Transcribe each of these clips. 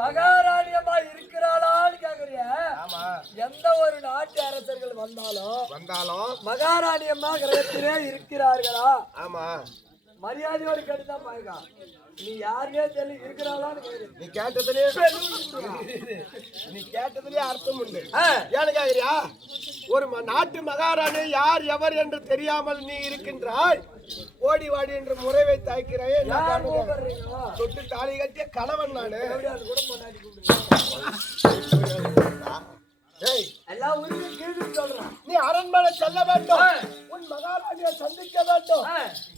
மகாராணியம்மா இருக்கிறாளான்னு கேக்குறிய? எந்த ஒரு நாட்டு அரசர்கள் வந்தாலும் மகாராணியம்மா கிரகத்திலே இருக்கிறார்களா? ஆமா, மரியாதையோடு கேட்டுதான் பாருங்க. நீ யாருக்கே தெரியல இருக்கிறாளான்னு கேக்குற. நீ கேட்டதுலயே அர்த்தம் உண்டு. ஏன்னு கேக்குறியா? ஒரு நாட்டு மகாராணி யார் எவர் என்று தெரியாமல் நீ இருக்கின்றாய். ஓடி வாடி என்று முறை வைத்து அழைக்கிறாயே. தொட்டு தாலி கட்டிய கணவன் நானு. எல்லாம் உரிமை கீழ்ந்து சொல்றான். நீ அரண்மனை செல்ல வேண்டும். உன் மகாராணியை சந்திக்க வேண்டும்.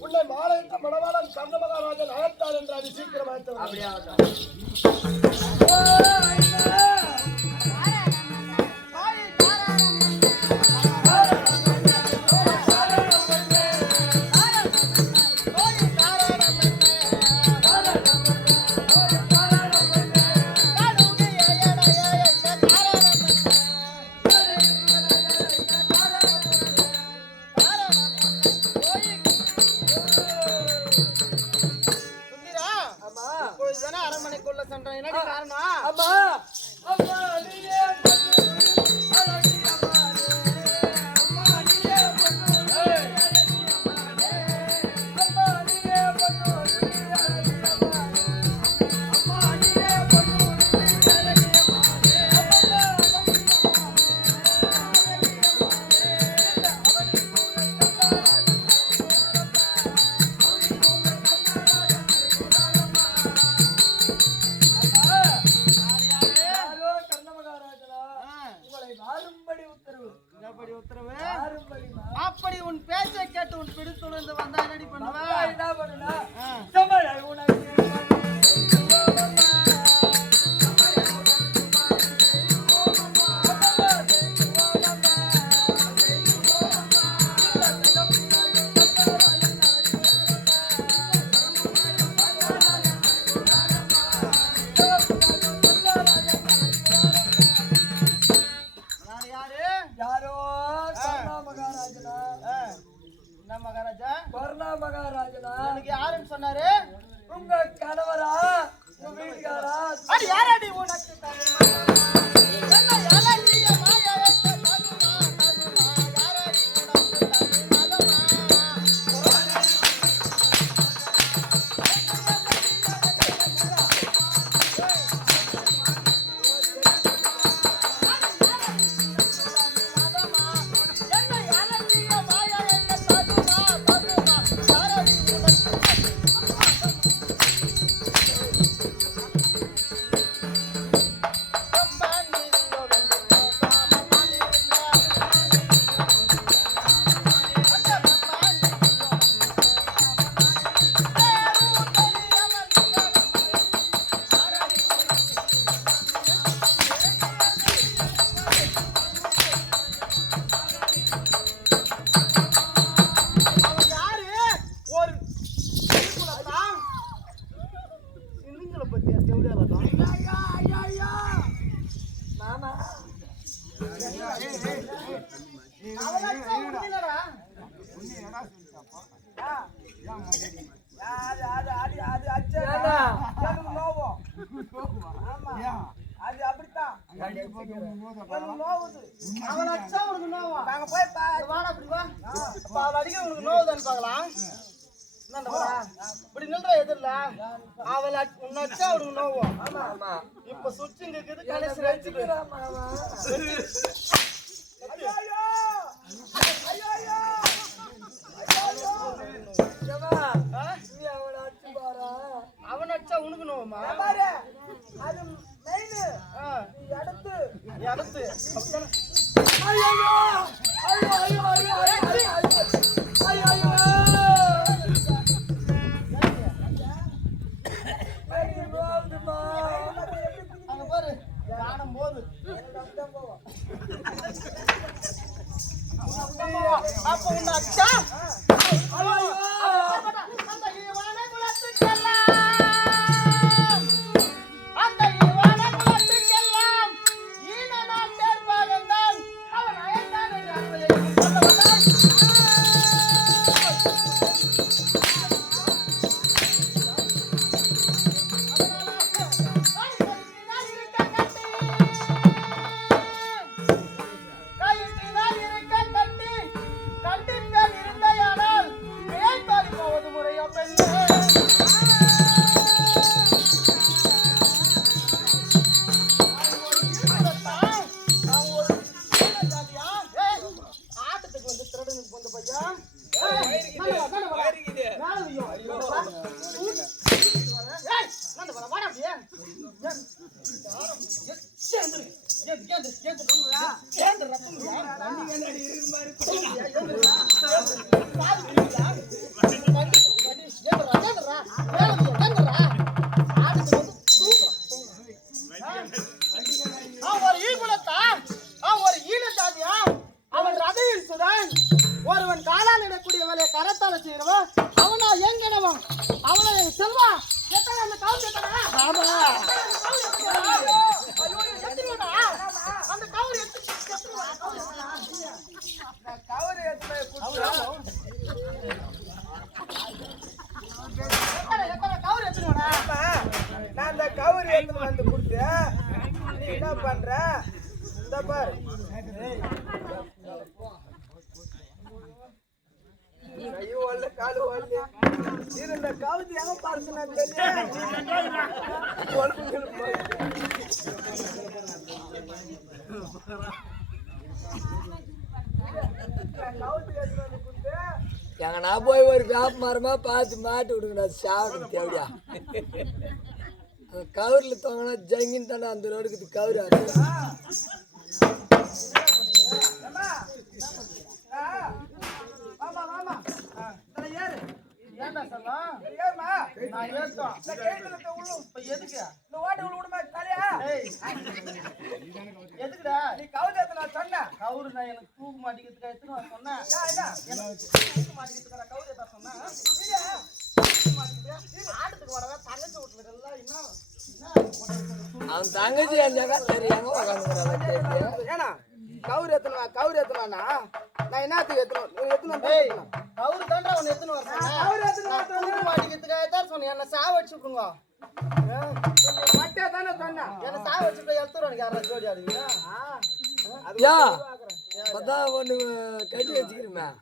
உன்னை மாலையிட்ட மணவாளன் கர்ண மகாராஜன் அழைத்தார் என்று அது சீக்கிரம் அரண்மனைக்குள்ள சென்றான். என்ன காரணம்? அப்படி உன் பேச்சை கேட்டு உன் பிடித்துணர்ந்து வந்தா என்னடி பண்ணுவ? என்ன பண்ணுனா யாருன்னு சொன்னாரு? உங்க கணவரா, உங்க வீட்டுக்காரா? அது யாரடி உனக்கு இப்ப சுச்சுங்க அவன் அடிச்சா உனக்கு நோவமா? அது மெயின் எடுத்து அங்க பாரு காணும் போது அப்ப உன்னை அச்சா அவன் அயல்தான் என்று ஆட்டத்துக்கு வந்து திருடனுக்கு வந்த பையா அவன் ரதையில் சுதான் ஒருவன் காலால் இடக்கூடிய வேலையை கரத்தால செய்யறவா அவனா எங்கனவன் அவனை செல்வா அந்த கவுரு அந்த கவுரு நான் அந்த கவுரு எடுத்து வந்து கொடுத்து நீ என்ன பண்ற இந்த பாரு ஐயோ ஒல்ல காலு ஒல்ல இந்த கவுத்து எங்க பார்க்கணும் எங்கன்னா போய் ஒரு வேப்ப மரமா பார்த்து மாட்டு விடுங்கடா சாப்பிடும் தேவையா அந்த கவுரில் தோங்கினா ஜங்கின்னு தானே அந்த ரோடுக்கு கவுரு எதுக்குடா நீ கவுரு நான் சொன்னேன் கவுரு நான் எனக்கு தூக்கு மாட்டிக்கிறதுக்கு எடுத்துன்னு வர சொன்னேன் தூக்கு மாட்டிக்கிறதுக்கு கவுரு எதா சொன்னேன் ஆட்டத்துக்கு வரவா தங்கச்சி வீட்டுல எல்லாம் இன்னும் அவன் தங்கச்சி இருந்தாக்கா தெரியாம ஏன்னா கவுரு எத்தனா நான் என்னத்துக்கு எத்தணும் கவுரு தாண்டா அவன் எத்தனை வருஷம் தூக்கு மாட்டிக்கிறதுக்காக தான் சொன்னேன் என்ன சாவடிச்சு விட்டுங்க மட்டே தானே சொன்னேன் என்ன சாவடிச்சுட்டு எடுத்துருவானுங்க யாரா ஜோடி ஆடுவீங்க யா அதான் ஒன்று கட்டி வச்சுக்கிறேன்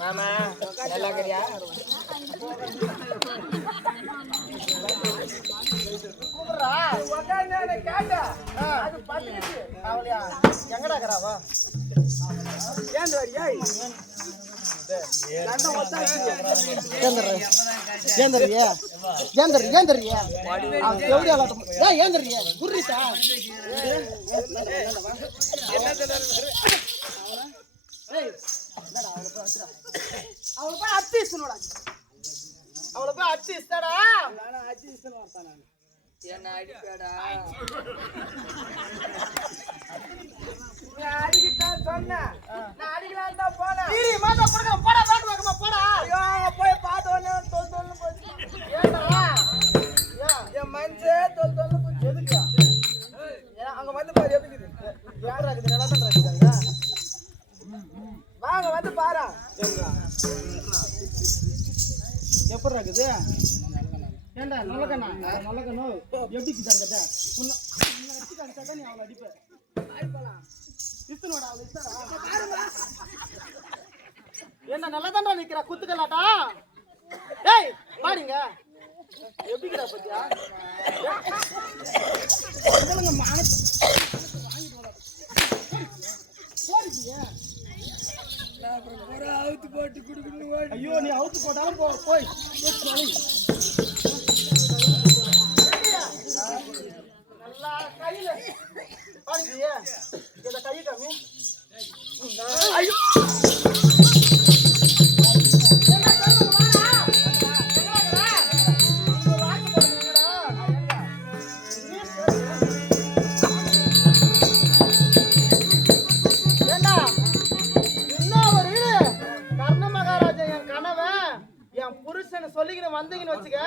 மாமா நல்லா கரியா எங்கடா கராவா ஏன் வரியா அவளை போய் அச்சு இஸ்தாடா என்ன அடிப்பேடா அடிக்கிட்டான் சொன்னேன் நான் அடிக்கலாம் தான் போனேன் போடா நாட்டு பக்கமா போடா ஐயோ போய் பார்த்தோன்னே தொல் போச்சு ஏண்டா என் மனசே தொல் போச்சு எதுக்கு அங்க வந்து பாரு எப்படி யாரா இருக்குது நல்லா தான் இருக்காங்க வாங்க வந்து பாரு எப்படி இருக்குது ஏண்டா நல்லக்கண்ணா நல்லக்கண்ணு எப்படி கிட்டாங்க உன்னை அடிச்சு காமிச்சா நீ அவளை அடிப்ப இத்தனோட அவளை இத்தடா என்ன நல்லா தாண்டா நிக்கிறா குத்துக்கலாட்டா டேய் பாருங்க எப்படிடா பத்தியா சொல்லுங்க மானத்தை வாங்கிட்டு போடா போடியா அவுத்து போட்டு குடுக்கணும் ஐயோ நீ அவுத்து போட்டாலும் போய் நல்லா கையில பாருங்க இத கை காமி ஐயோ சொல்லிக்கிட்டு வந்தீங்கன்னு வச்சுக்க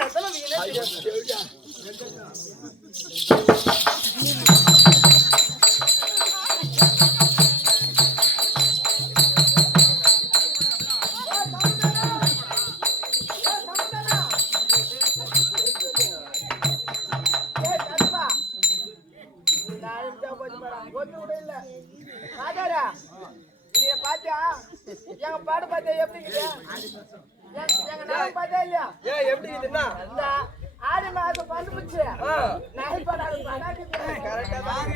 அதெல்லாம் ஒண்ணு இல்ல ராஜாரா நீ பாத்தியா எங்க பாடு பாத்தியா எப்படி எங்க நாம பாத்தியா இல்லையா ஏன் எப்படி இதுன்னா இந்த ஆடி மாசம் பண்டுச்சு நாய் பாடாது பாடாது கரெக்டா தான்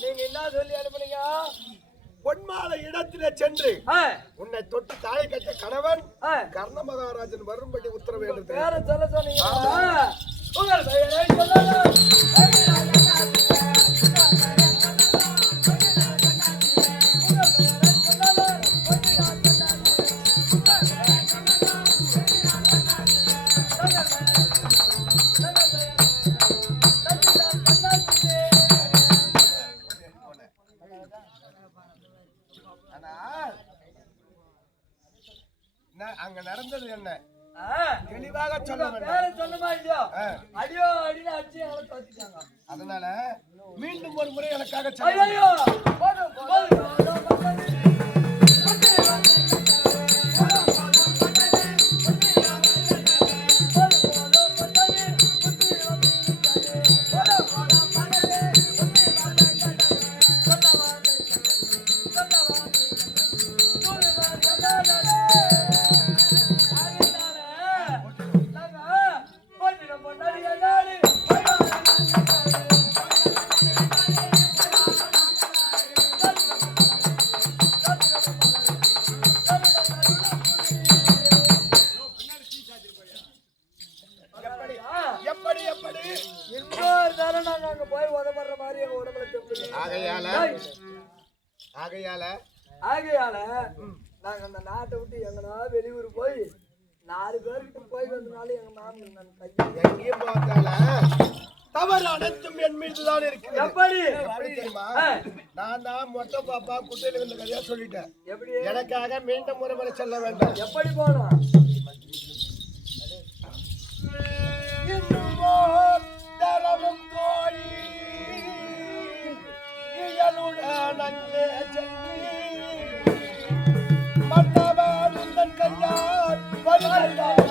நீங்க என்ன சொல்லி அனுப்புனீங்க? பொன்மாலை இடத்திலே சென்று உன்னை தொட்டு தாயை கட்ட கணவன் கர்ண மகாராஜன் வரும்படி உத்தரவு என்று பேர சொல்ல சொன்னீங்க. உங்கள் பெயரை சொல்லலாம். அங்க நடந்தது என்ன தெளிவாக சொல்ல வேண்டும். பேர சொல்லுமா இல்லையோ? அடியோ அடின்னு அடிச்சு அவளை தோத்திட்டாங்க. அதனால மீண்டும் ஒரு முறை எனக்காக சொல்ல ஐயோ போதும் போதும். எப்படி எப்படி இன்னொரு தரம் நாங்க அங்க போய் உதவுற மாதிரி எங்க உடம்புல தெம்புது. ஆகையால நாங்க அந்த நாட்டை விட்டு எங்கன்னா வெளியூர் போய் 4 பேர்கிட்ட போய் வந்தனால எங்க மாமன் நான் கையை எங்கேயும் பார்த்தால தவறு அனைத்தும் என் மீதுதான் இருக்கிறது. எப்படி தெரியுமா? நான் தான் மொட்டை பாப்பா குட்டையில இருந்த கதையா சொல்லிட்டேன். எப்படி எனக்காக மீண்டும் ஒரு முறை செல்ல வேண்டாம். எப்படி போனோம்? தரமும் கோழி இயலுடன் அங்கே சென்று மன்னவன் உந்தன் கையால் வருகிறான்.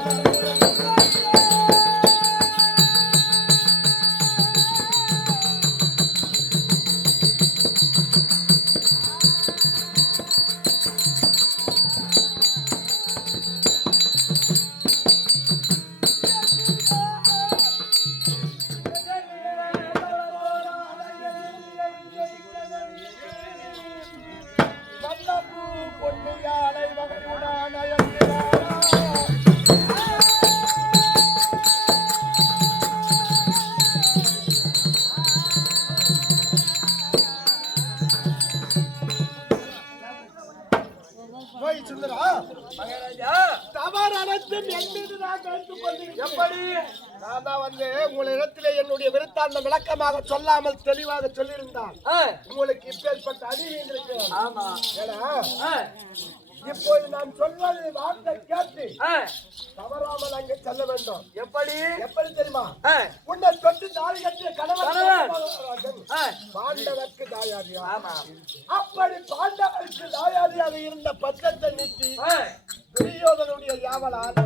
உங்களிடத்திலே என்னுடைய விருத்தாந்தம் விளக்கமாக சொல்லாமல் தெளிவாக சொல்லியிருந்தான். உங்களுக்கு இப்பேற்பட்ட அறிவு இருக்கிறது. ஆமா. இப்போது நான் சொல்வது வார்த்தை கேட்டு தவறாமல் அங்கே செல்ல வேண்டும். எப்படி எப்படி தெரியுமா? உன்னை தொட்டு தாலி கட்டிய கணவன் பாண்டவருக்கு தாயாரியா? அப்படி பாண்டவருக்கு தாயாரியாக இருந்த பச்சத்தை நீக்கி துரியோதனுடைய யாவலால்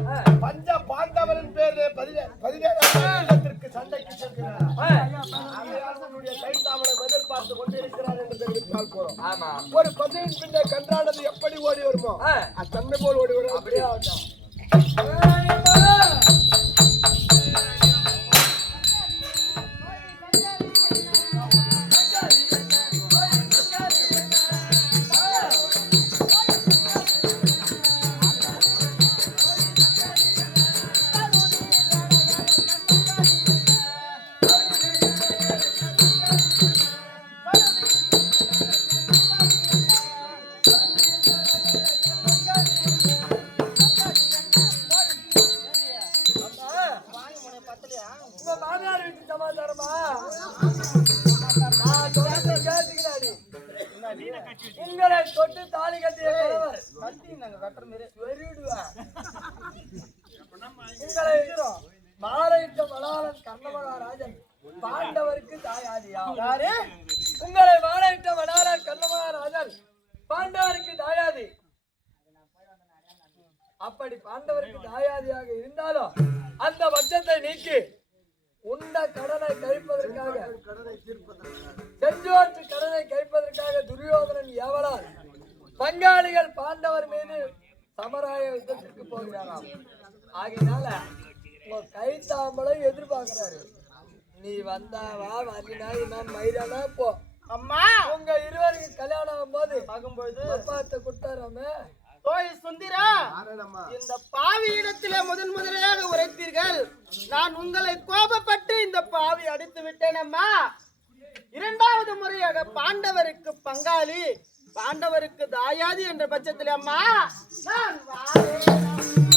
பஞ்ச பாண்டவரின் பேரிலே 17 சண்டைக்கு செல்கிறார். கைத்தாமலை பதில் பார்த்து கொண்டிருக்கிறார் என்று தெரிவித்தால் போறோம். ஒரு பசுவின் பின்னே கன்றானது எப்படி ஓடி வருமோ அத்தன்மை போல் ஓடி வரும். அப்படியே ஆகட்டும். உங்களை தொட்டு தாலி கட்டிய கட்டி நாங்க கட்டுற மாதிரி உங்களை கஷ்டத்தை நீக்கி உண்ட கடனை கழிப்பதற்காக செஞ்சோற்று கடனை கழிப்பதற்காக துரியோதனன் எவரால் பங்காளிகள் பாண்டவர் மீது சமராய யுத்தத்திற்கு போகிறாராம். ஆகையினால உங்க கைத்தாம்பளை எதிர்பார்க்கிறாரு. நீ வந்தாவா வரலினா என்ன மயிரானா போ. அம்மா உங்க இருவருக்கு கல்யாணம் ஆகும்போது அப்பாத்த குட்டாராமே தோய் சுந்திரா, இந்த பாவி இடத்திலே முதலாக உரைத்தீர்கள். நான் உங்களை கோபப்பட்டு இந்த பாவி அடித்து விட்டேன் அம்மா. இரண்டாவது முறையாக பாண்டவருக்கு பங்காளி, பாண்டவருக்கு தாயாதி என்ற பட்சத்தில் அம்மா நான் வாரேன்.